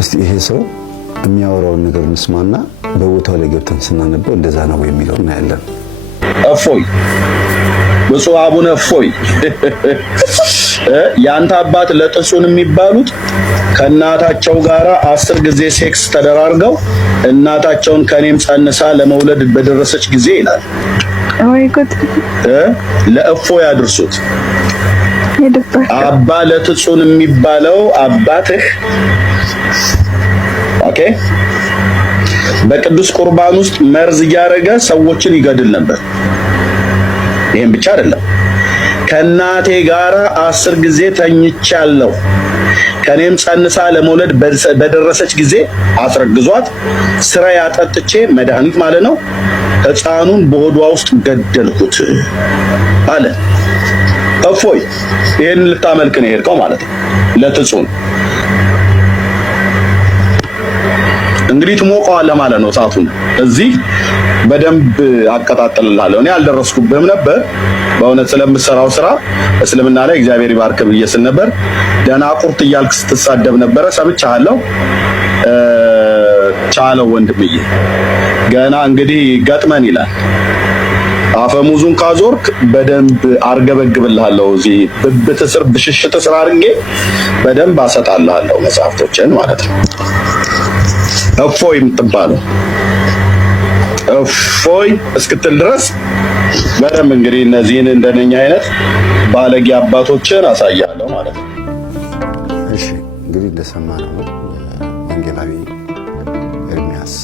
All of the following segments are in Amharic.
እስቲ ይሄ ሰው የሚያወራውን ነገር እንስማና በቦታው ላይ ገብተን ስናነበው እንደዛ ነው የሚለው እናያለን። እፎይ ብፁዕ አቡነ እፎይ ያንተ አባት ለጥጹን የሚባሉት ከእናታቸው ጋራ 10 ጊዜ ሴክስ ተደራርገው እናታቸውን ከኔም ጸንሳ ለመውለድ በደረሰች ጊዜ ይላል። ወይ ጉድ! ለእፎይ ያድርሱት። አባ ለጥጹን የሚባለው አባትህ ኦኬ በቅዱስ ቁርባን ውስጥ መርዝ እያደረገ ሰዎችን ይገድል ነበር። ይሄን ብቻ አይደለም፣ ከእናቴ ጋራ 10 ጊዜ ተኝቻለሁ፣ ከኔም ጸንሳ ለመውለድ በደረሰች ጊዜ አስረግዟት ስራ ያጠጥቼ መድኃኒት ማለት ነው ሕፃኑን በሆዷ ውስጥ ገደልኩት አለ። እፎይ ይሄን ልታመልክ ነው የሄድከው ማለት ነው ለጥጹን። እንግዲህ ትሞቀዋለህ ማለት ነው እሳቱን። እዚህ በደንብ አቀጣጥልልሃለሁ። እኔ አልደረስኩብህም ነበር በእውነት ስለምትሰራው ስራ እስልምና ላይ እግዚአብሔር ይባርክ ብዬ ስል ነበር። ደናቁርት እያልክ ስትሳደብ ነበረ ሰምቻለሁ። ቻለው ወንድምዬ፣ ገና እንግዲህ ገጥመን ይላል። አፈሙዙን ካዞርክ በደንብ አርገበግብልሃለሁ። እዚህ ብብት ስር ብሽሽት ስራ አድርጌ በደንብ አሰጣልሃለሁ መጽሐፍቶችን ማለት ነው። እፎይ የምትባለው እፎይ እስክትል ድረስ በደንብ እንግዲህ እነዚህን እንደነኛ አይነት ባለጌ አባቶችን አሳያለሁ ማለት ነው። እሺ እንግዲህ እንደሰማነው ወንጌላዊ ኤርሚያስ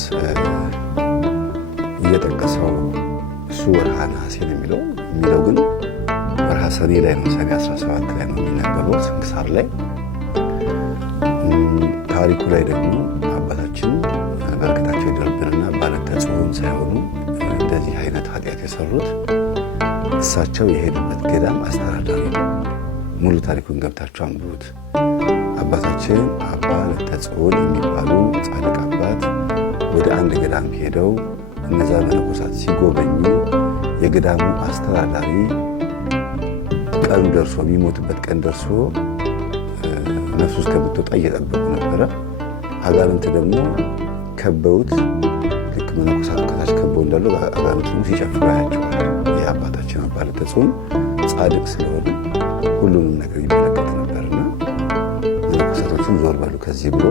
እየጠቀሰው እሱ ወርሃ ነሐሴ ነው የሚለው ግን ወርሃ ሰኔ ላይ ነው፣ ሰኔ 17 ላይ ነው የሚነበበው ስንክሳር ላይ። ታሪኩ ላይ ደግሞ አባታችን በረከታቸው ይደርብንና ባለተ ጽዮን ሳይሆኑ እንደዚህ አይነት ኃጢአት የሰሩት እሳቸው የሄዱበት ገዳም አስተዳዳሪ ነው። ሙሉ ታሪኩን ገብታችሁ አንብቡት። አባታችን አባ ለተ ጽዮን የሚባሉ ጻድቅ አባት ወደ አንድ ገዳም ሄደው እነዛ መነኮሳት ሲጎበኙ የገዳሙ አስተዳዳሪ ቀኑ ደርሶ የሚሞትበት ቀን ደርሶ ነፍሱ እስከምትወጣ እየጠበቁ ነበረ። አጋንንት ደግሞ ከበውት ልክ መነኮሳቱ ከታች ከበው እንዳሉ አጋንንት ደግሞ ሲጨፍሩ ያያቸዋል። ይህ አባታችን አባ ለተ ጽዮን ጻድቅ ስለሆነ ሁሉንም ነገር ይመለከት ነበርና መነኮሳቶቹን ዞር በሉ ከዚህ ብሎ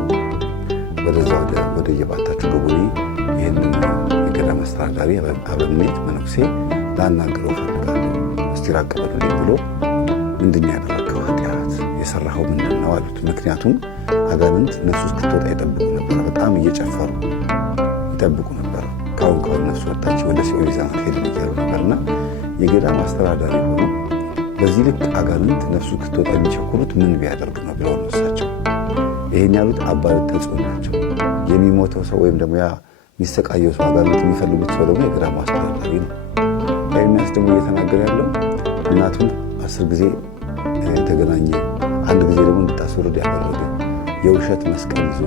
ወደዛ ወደ የባታችሁ ግቡኒ ይህንን የገዳም አስተዳዳሪ አበምኔት መነኩሴ ላናግረው ፈልጋለሁ፣ እስቲ ራቅ በሉልኝ ብሎ ምንድን ያደረገው ኃጢአት የሰራኸው ምንድን ነው አሉት። ምክንያቱም አጋንንት ነፍሱ እስክትወጣ ይጠብቁ ነበር። በጣም እየጨፈሩ ይጠብቁ ነበር። ካሁን ነፍሱ ወጣች ወደ ሲኦል ይዛናት ሄድን እያሉ ነበርና የገዳም አስተዳዳሪ ሆኖ በዚህ ልክ አጋንንት ነፍሱ እስክትወጣ የሚቸኩሩት ምን ቢያደርግ ነው ብለው ነው እሳቸው ይሄን ያሉት። አባ ለተ ጽዮን ናቸው። የሚሞተው ሰው ወይም ደግሞ ያ የሚሰቃየው ሰው አጋንንት የሚፈልጉት ሰው ደግሞ የገዳሙ አስተዳዳሪ ነው። ኤርሚያስ ደግሞ እየተናገረ ያለው እናቱን 10 ጊዜ የተገናኘ አንድ ጊዜ ደግሞ እንድታስወርድ ያደረገ የውሸት መስቀል ይዞ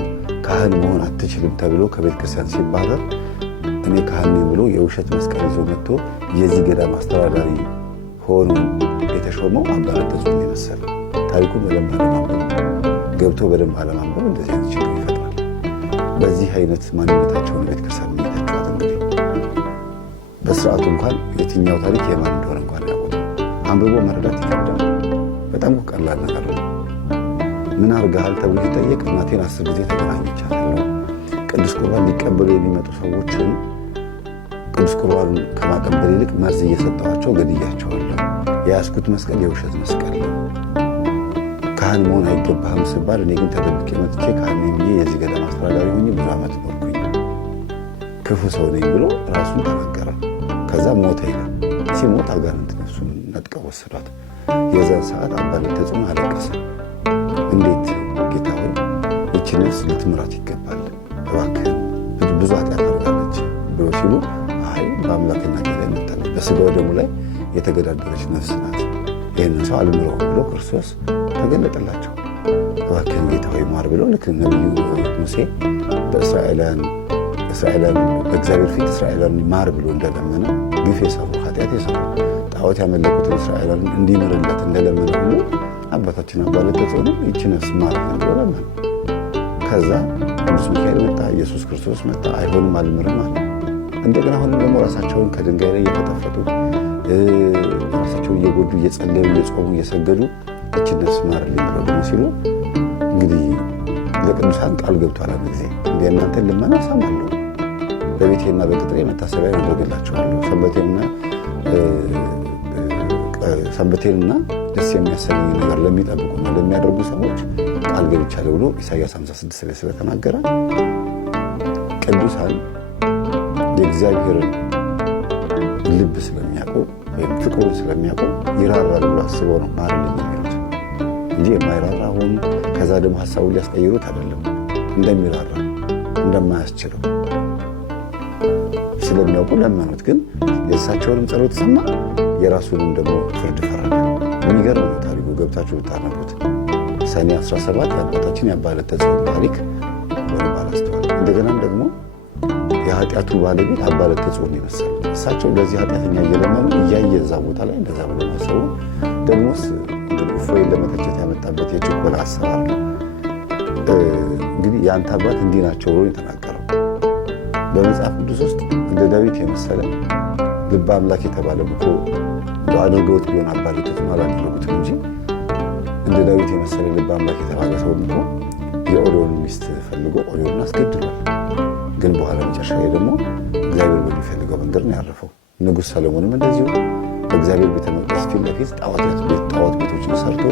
ካህን መሆን አትችልም ተብሎ ከቤተ ክርስቲያን ሲባረር እኔ ካህን ነኝ ብሎ የውሸት መስቀል ይዞ መጥቶ የዚህ ገዳም አስተዳዳሪ ሆኖ የተሾመው አባ ለተ ጽዮን የመሰለ ታሪኩን በደንብ አለማንበብ ገብቶ በደንብ አለማንበብ እንደዚህ አይነት ችግር ይፈጥራል። በዚህ አይነት ማንነታቸውን ቤተ ክርስቲያን የሚተቿት እንግዲህ በስርዓቱ እንኳን የትኛው ታሪክ የማን እንደሆነ እንኳን ያውቁት አንብቦ መረዳት ይከብዳል። በጣም ቀላል ነገር ነው። ምን አድርገሃል ተብሎ ሲጠየቅ እናቴን 10 ጊዜ ተገናኝቻለሁ። ቅዱስ ቁርባን ሊቀበሉ የሚመጡ ሰዎችን ቅዱስ ቁርባኑን ከማቀበል ይልቅ መርዝ እየሰጠኋቸው ገድያቸዋለሁ። የያዝኩት መስቀል የውሸት መስቀል ነው። ካህን መሆን አይገባህም ስባል እኔ ግን ተደብቄ መጥቼ ካህን ነኝ ብዬ የዚህ ገዳም አስተዳዳሪ ሆኜ ብዙ ዓመት ኖርኩኝ። ክፉ ሰው ነኝ ብሎ ራሱን ተናገረ። ከዛ ሞተ ይላል። ሲሞት አጋንንት ነፍሱን ነጥቀው ወሰዷት። የዛን ሰዓት አባ ለተ ጽዮን አለቀሰ። እንዴት ጌታ ሆይ ይህች ነፍስ ልትምራት ይገባል፣ እባክህን ብዙ ኃጢአት አድርጋለች ብሎ ሲሉ አይ በአምላክና ላይ መታለች፣ በስጋው ደሙ ላይ የተገዳደረች ነፍስ ናት፣ ይህንን ሰው አልምረውም ብሎ ክርስቶስ ተገለጠላቸው። እባክህን ጌታ ሆይ ማር ብሎ ልክ ነቢዩ ሙሴ በእስራኤላውያን በእግዚአብሔር ፊት እስራኤላውያን ማር ብሎ እንደለመነ ግፍ የሰሩ ኃጢአት የሰሩ ጣዖት ያመለኩትን እስራኤላውያን እንዲምርለት እንደለመነ ሁሉ አባታችን አባ ለተ ጽዮን ይህች ነፍስ ማር ብሎ ለመነ። ከዛ ቅዱስ ሚካኤል መጣ፣ ኢየሱስ ክርስቶስ መጣ። አይሆንም አልምርም አለ። እንደገና አሁንም ደግሞ ራሳቸውን ከድንጋይ ላይ እየፈጠፈጡ ራሳቸውን እየጎዱ እየጸለዩ እየጾሙ እየሰገዱ እችን ነፍስ ማርልኝ ብለው ደግሞ ሲሉ እንግዲህ ለቅዱሳን ቃል ገብቷል። አንድ ጊዜ እንደ እናንተን ልመና እሰማለሁ፣ በቤቴና በቅጥሬ መታሰቢያ አደርግላችኋለሁ፣ ሰንበቴንና ደስ የሚያሰኝ ነገር ለሚጠብቁና ለሚያደርጉ ሰዎች ቃል ገብቻለሁ ብሎ ኢሳይያስ 56 ላይ ስለተናገረ ቅዱሳን የእግዚአብሔርን ልብ ስለሚያውቁ ወይም ፍቅሩን ስለሚያውቁ ይራራል ብሎ አስበው ነው ማርልኝ የሚሉት እንጂ የማይራራ ሆኑ ከዛ ደግሞ ሀሳቡን ሊያስቀይሩት አይደለም። እንደሚራራ እንደማያስችለው ስለሚያውቁ ለመኑት። ግን የእሳቸውንም ጸሎት ሰማ፣ የራሱንም ደግሞ ፍርድ ፈረደ። የሚገርም ነው ታሪኩ፣ ገብታችሁ ብታነቡት። ሰኔ 17 የአባታችን የአባ ዕለተ ጽዮን ታሪክ በልብ አላስተዋል። እንደገናም ደግሞ የኃጢአቱ ባለቤት አባ ዕለተ ጽዮን የመሰሉት እሳቸው ለዚህ ኃጢአተኛ እየለመኑ እያየ እዛ ቦታ ላይ እንደዛ ብሎ ማሰቡ ደግሞስ እፎይን ለመተቸት ያመጣበት የችኮላ አሰራር ነው። እንግዲህ የአንተ አባት እንዲህ ናቸው ብሎ የተናገረው በመጽሐፍ ቅዱስ ውስጥ እንደ ዳዊት የመሰለ ልበ አምላክ የተባለ እኮ አድርገውት ቢሆን አባ ዕለተ ጽዮን አላደረጉትም እንጂ እንደ ዳዊት የመሰለ ልበ አምላክ የተባለ ሰው እኮ የኦሪዮን ሚስት ፈልጎ ኦሪዮንን አስገድሏል። ግን በኋላ መጨረሻ ላይ ደግሞ እግዚአብሔር በሚፈልገው መንገድ ነው ያረፈው። ንጉሥ ሰሎሞንም እንደዚሁ በእግዚአብሔር ቤተ መቅደስ ፊት ለፊት ጣዖት ቤቶችን ሰርቶ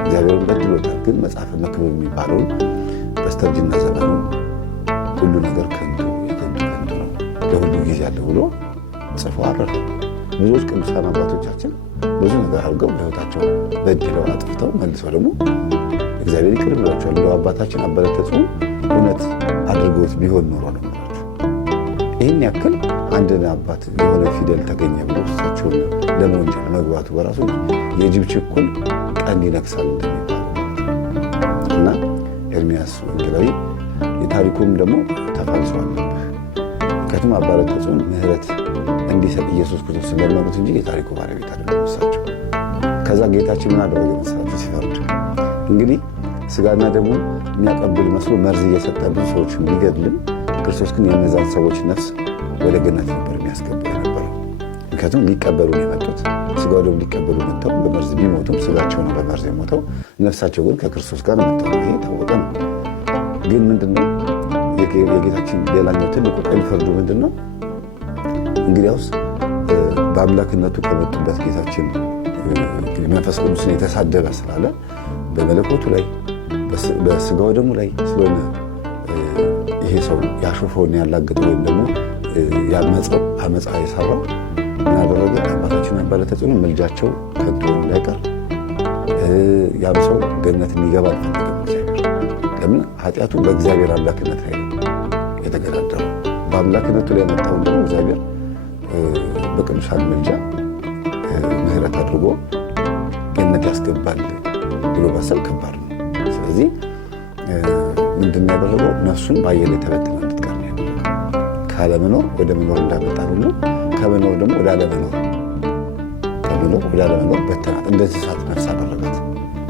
እግዚአብሔርን በድሎታል። ግን መጽሐፈ መክብብ የሚባለውን በስተርጅና ዘመኑ ሁሉ ነገር ከንቱ ነው ለሁሉ ጊዜ አለ ብሎ ጽፎ አረፈ። ብዙዎች ቅዱሳን አባቶቻችን ብዙ ነገር አድርገው በሕይወታቸው በድለው አጥፍተው መልሰው ደግሞ እግዚአብሔር ይቅር ብሏቸዋል። እንደው አባታችን አባ ዕለተ ጽዮን እውነት አድርገውት ቢሆን ኖሮ ነው የምላቸው። ይህን ያክል አንድን አባት የሆነ ፊደል ተገኘ ብሎ እሳቸውን ለመወንጀል መግባቱ በራሱ የጅብ ችኩል ቀንድ ይነክሳል እንደሚባለው እና ኤርምያስ ወንጌላዊ የታሪኩም ደግሞ ተፋልሶ አለብህ። ምክንያቱም አባ ዕለተ ጽዮን ምሕረት እንዲሰጥ ኢየሱስ ክርስቶስ ለመኑት እንጂ የታሪኩ ባለቤት አይደለም እሳቸው። ከዛ ጌታችን ምን አደረገ መሰላችሁ? ሲፈርድ እንግዲህ ስጋና ደሙን የሚያቀብል መስሎ መርዝ እየሰጠ ብዙ ሰዎችን ቢገድልም ክርስቶስ ግን የእነዛን ሰዎች ነፍስ ወደ ገነት ነበር የሚያስገባ የነበረው። ምክንያቱም ሊቀበሉ ነው የመጡት። ስጋው ደግሞ ሊቀበሉ መጥተው በመርዝ ቢሞቱም ስጋቸው ነው በመርዝ የሞተው፣ ነፍሳቸው ግን ከክርስቶስ ጋር መጥተው ይሄ ታወቀ ነው። ግን ምንድነው የጌታችን ሌላኛው ትልቁ ቀኝ ፍርዱ ምንድነው? እንግዲያውስ በአምላክነቱ ከመጡበት ጌታችን መንፈስ ቅዱስን የተሳደበ ስላለ በመለኮቱ ላይ በስጋው ደግሞ ላይ ስለሆነ ይሄ ሰው ያሾፈውን ያላገጠው ወይም ደግሞ ያመፀው አመፃ የሰራው ምን አደረገ? አባታችን አባ ዕለተ ጽዮን ምልጃቸው ከንቱ እንዳይቀር ያም ሰው ገነት የሚገባ አልፈለገም እግዚአብሔር። ለምን? ኃጢአቱ በእግዚአብሔር አምላክነት ላይ የተገዳደረው። በአምላክነቱ ላይ የመጣውን ደግሞ እግዚአብሔር በቅዱሳን ምልጃ ምሕረት አድርጎ ገነት ያስገባል ብሎ ማሰብ ከባድ ነው። ስለዚህ ምንድን ነው ያደረገው? ነፍሱን በአየር ላይ ተበትና እንድትቀር ነው ያደረገው። ካለመኖር ወደ መኖር እንዳመጣ ሁሉ ከመኖር ደግሞ ወደ አለመኖር በተናት። እንደ እንስሳት ነፍስ አደረጋት።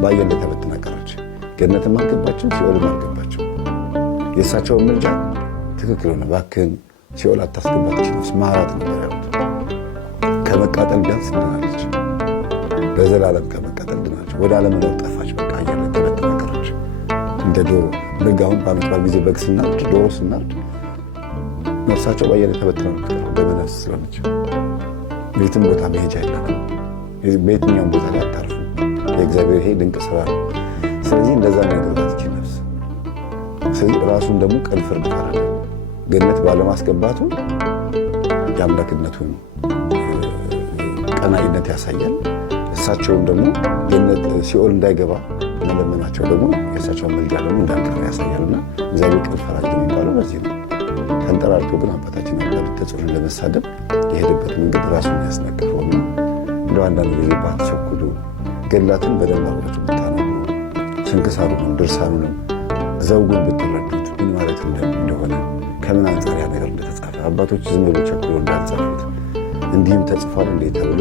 በአየር ላይ ተበትና ቀረች። ገነትም አልገባችም፣ ሲኦልም አልገባችም። የእሳቸውን ምልጃ ትክክል ሆነ። እባክህን ሲኦል አታስገባች ነፍስ ማራት ነበር ያሉት። ከመቃጠል ቢያንስ ድናለች። በዘላለም ከመቃጠል ድናለች። ወደ አለመኖር ጠፋች። በቃ አየር ላይ ተበትና ቀረች። እንደ ዶሮ በግ አሁን በዓመት በዓል ጊዜ በግ ስናርድ ዶሮ ስናርድ ነፍሳቸው በአየር ላይ ተበትና የምትቀረው ደመነፍስ ስለሆነች ቤትም ቦታ መሄጃ የላትም። በየትኛውም ቦታ ላይ አታርፉ። የእግዚአብሔር ይሄ ድንቅ ስራ ነው። ስለዚህ እንደዛ የሚያደርጋት ይቺ ነፍስ። ስለዚህ ራሱን ደግሞ ቀን ፍርድ ፈረደ። ገነት ባለማስገባቱ የአምላክነቱን ቀናኢነት ያሳያል። እሳቸውም ደግሞ ገነት ሲኦል እንዳይገባ መለመናቸው ደግሞ የእሳቸውን መልጃ ደግሞ እንዳንቀር ያሳያልና እግዚአብሔር ቀን ፈራጅ ነው የሚባለው በዚህ ነው። ተንጠራርቶ ግን አባታችን አባ ዕለተ ጽዮንን ለመሳደብ የሄደበት መንገድ ራሱን ያስነቀፈውና እንደው አንዳንድ ጊዜ ባትቸኩሉ ገድላትን በደንብ አድርጋችሁ ብታነቡ ስንክሳሩንም ድርሳኑንም ዘውጉን ብትረዱት ምን ማለት እንደሆነ ከምን አንጻር ያ ነገር እንደተጻፈ አባቶች ዝም ብሎ ቸኩሎ እንዳልጻፉት እንዲህም ተጽፏል እንዴ ተብሎ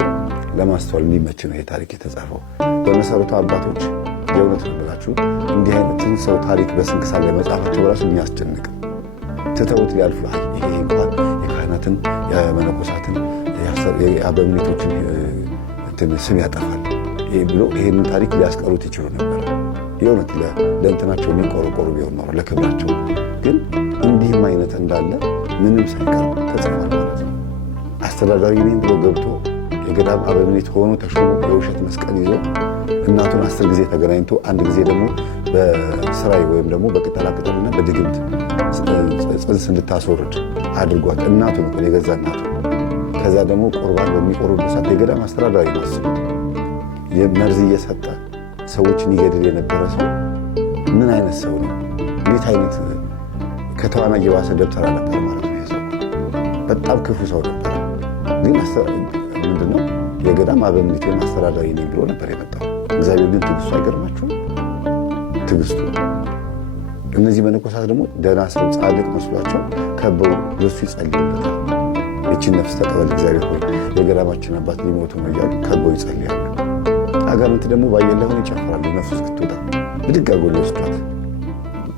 ለማስተዋል እንዲመች ነው ይሄ ታሪክ የተጻፈው። በመሰረቱ አባቶች የእውነት ነው ብላችሁ እንዲህ አይነትን ሰው ታሪክ በስንክሳር ላይ መጽሐፋቸው በራሱ የሚያስጨንቅ ትተውት ሊያልፉ ይሄ እንኳን የካህናትን የመነኮሳትን የአበምኔቶችን ስም ያጠፋል ብሎ ይህንን ታሪክ ሊያስቀሩት ይችሉ ነበር። የእውነት ለእንትናቸው የሚቆረቆሩ ቢሆን ኖሮ ለክብራቸው። ግን እንዲህም አይነት እንዳለ ምንም ሳይቀር ተጽፏል ማለት ነው። አስተዳዳሪ ነኝ ብሎ ገብቶ የገዳም አበምኔት ሆኖ ተሾሞ የውሸት መስቀል ይዞ እናቱን 10 ጊዜ ተገናኝቶ አንድ ጊዜ ደግሞ በስራይ ወይም ደግሞ በቅጠላቅጠልና በድግምት ጽንስ እንድታስወርድ አድርጓት እናቱን እኮ የገዛ እናቱ። ከዛ ደግሞ ቁርባን በሚቆርቡበት ሰዓት የገዳም አስተዳዳሪ ማስቡት የመርዝ እየሰጠ ሰዎችን ይገድል የነበረ ሰው ምን አይነት ሰው ነው? እንዴት አይነት ከተዋናይ የባሰ ደብተራ ነበር ማለት ነው። ሰው በጣም ክፉ ሰው ነበር። ግን ምንድነው የገዳም አበምኔት ወይም አስተዳዳሪ ነኝ ብሎ ነበር የመጣው። እግዚአብሔር ግን ትዕግስቱ አይገርማችሁም? ትዕግስቱ። እነዚህ መነኮሳት ደግሞ ደህና ሰው ጻድቅ መስሏቸው ከበው ለሱ ይጸልዩለታል። ይህችን ነፍስ ተቀበል እግዚአብሔር ሆይ የገዳማችን አባት ሊሞቱ ነው እያሉ ከበው ይጸልያሉ። አጋንንት ደግሞ ባየለሆን ይጨፍራሉ። ነፍሱ እስክትወጣ ብድግ አድርገው ሊወስዷት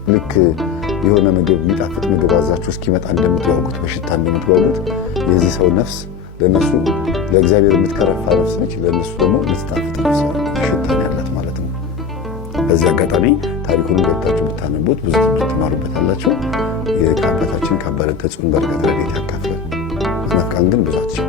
ልክ የሆነ ምግብ የሚጣፍጥ ምግብ አዛችሁ እስኪመጣ እንደምትጓጉት በሽታ እንደምትጓጉት የዚህ ሰው ነፍስ ለነሱ ለእግዚአብሔር የምትከረፋ ነፍስ ነች። ለነሱ ደግሞ የምትጣፍጥ ሽታ ያላት ማለት ነው። በዚህ አጋጣሚ ታሪኩን ገብታችሁ ብታነቡት ብዙ ትማሩበታላችሁ። ከአባታችን ከአባ ለተጽዮን በረከት ረድኤት ያካፍለን። መናፍቃን ግን ብዙ አትችሉ።